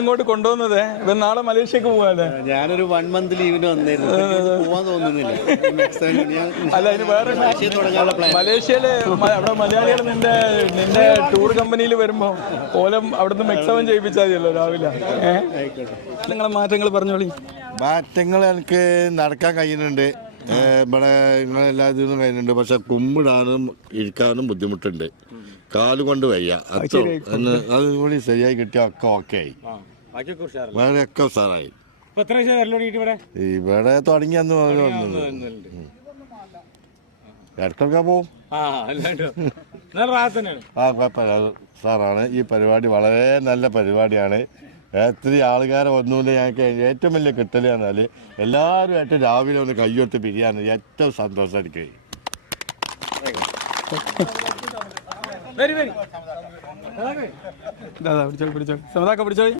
ഇങ്ങോട്ട് കൊണ്ടുവന്നത് ഇവൻ നാളെ മലേഷ്യക്ക് പോവാല്ലേ? ഞാനൊരു 1 മന്ത് ലീവിന് വന്നിരുന്നു. പോവാൻ തോന്നുന്നില്ല. അല്ല, അതിന് വേറെ മലേഷ്യയില് അവിടെ മലയാളികൾ നിന്റെ ടൂർ കമ്പനിയിൽ വരുമ്പോ ഓലം അവിടുന്ന് മെക്സവൻ ചെയ്യിപ്പിച്ചാൽ മതിയല്ലോ രാവിലെ. നിങ്ങളെ മാറ്റങ്ങൾ പറഞ്ഞോളി. മാറ്റങ്ങൾ എനിക്ക് നടക്കാൻ കഴിയുന്നുണ്ട്. ഇവിടെ നിങ്ങളെല്ലാ ഇതൊന്നും കഴിയുന്നുണ്ട്. പക്ഷെ കുമ്പിടാനും ഇരിക്കാനും ബുദ്ധിമുട്ടുണ്ട്. കാലുകൊണ്ട് വയ്യ. അത് കൂടി ശരിയായി കിട്ടിയ ഒക്കെ ഓക്കെ ആയി. വേറെ ഒക്കെ ഉസാറായി. ഇവിടെ തുടങ്ങി അന്ന് ഇടക്കൊക്കെ പോവും. കുഴപ്പമില്ല, സാറാണ്. ഈ പരിപാടി വളരെ നല്ല പരിപാടിയാണ്. എത്ര ആൾക്കാരെ ഒന്നുമില്ല. ഞങ്ങൾക്ക് ഏറ്റവും വലിയ കിട്ടൽ പറഞ്ഞാൽ എല്ലാവരുമായിട്ട് രാവിലെ ഒന്ന് കയ്യൊത്ത് പിരിയാണ് ഏറ്റവും സന്തോഷം എനിക്ക്. പിടിച്ചോ